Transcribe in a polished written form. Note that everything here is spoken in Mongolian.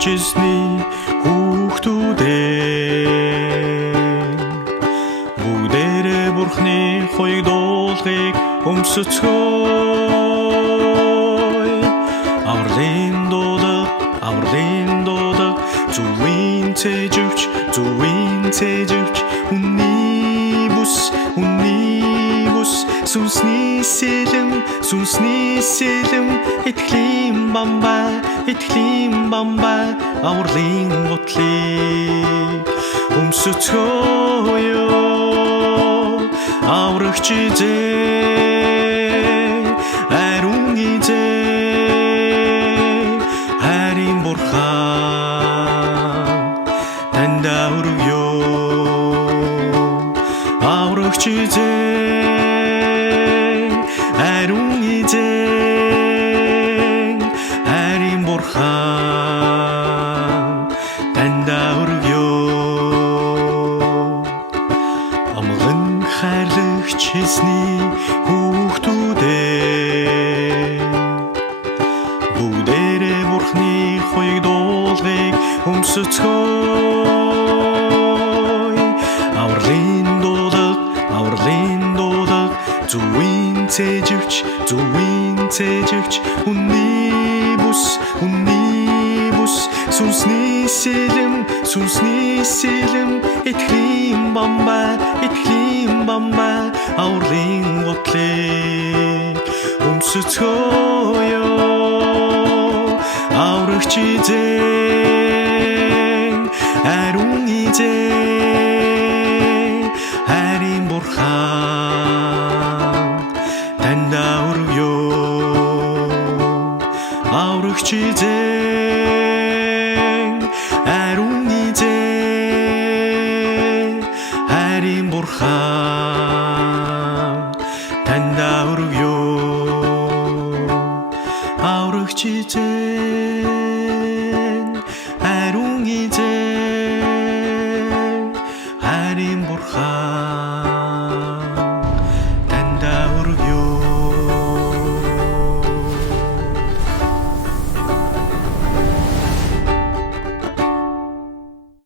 аврагчсны хүүхдүүдээ бүгдээрээ Бурхны хоёрыг дуулахыг өмсөцгөөе. Авралын дуулах зүвийн цэжвч үнний бүс сүнсний сэлэм итгэлийн бамбай авралын гутлыг өмсөцгөөе. Аврагч эзэн ариун эзэн харин Бурхан танд өргөё. Аврагч эзэн ариун эзэн харин Бурхан танд өргөё. Амган хайрлагч эзний хүүхдүүдээ бүгдээрээ Бурхны хоёрыг дуулахыг өмсөцгөөе. Авралын дуулах зүвийн цэжвч үнний бүс сүнсний сэлэм итгэлийн бамбай авралын гутлыг өмсөцгөөе. Аврагч эзэн ариун эзэн харин Бурхан танд өргөё. Аврагч эзэн ариун эзэн харин Бурхан танд өргөё. Аврагч эзэн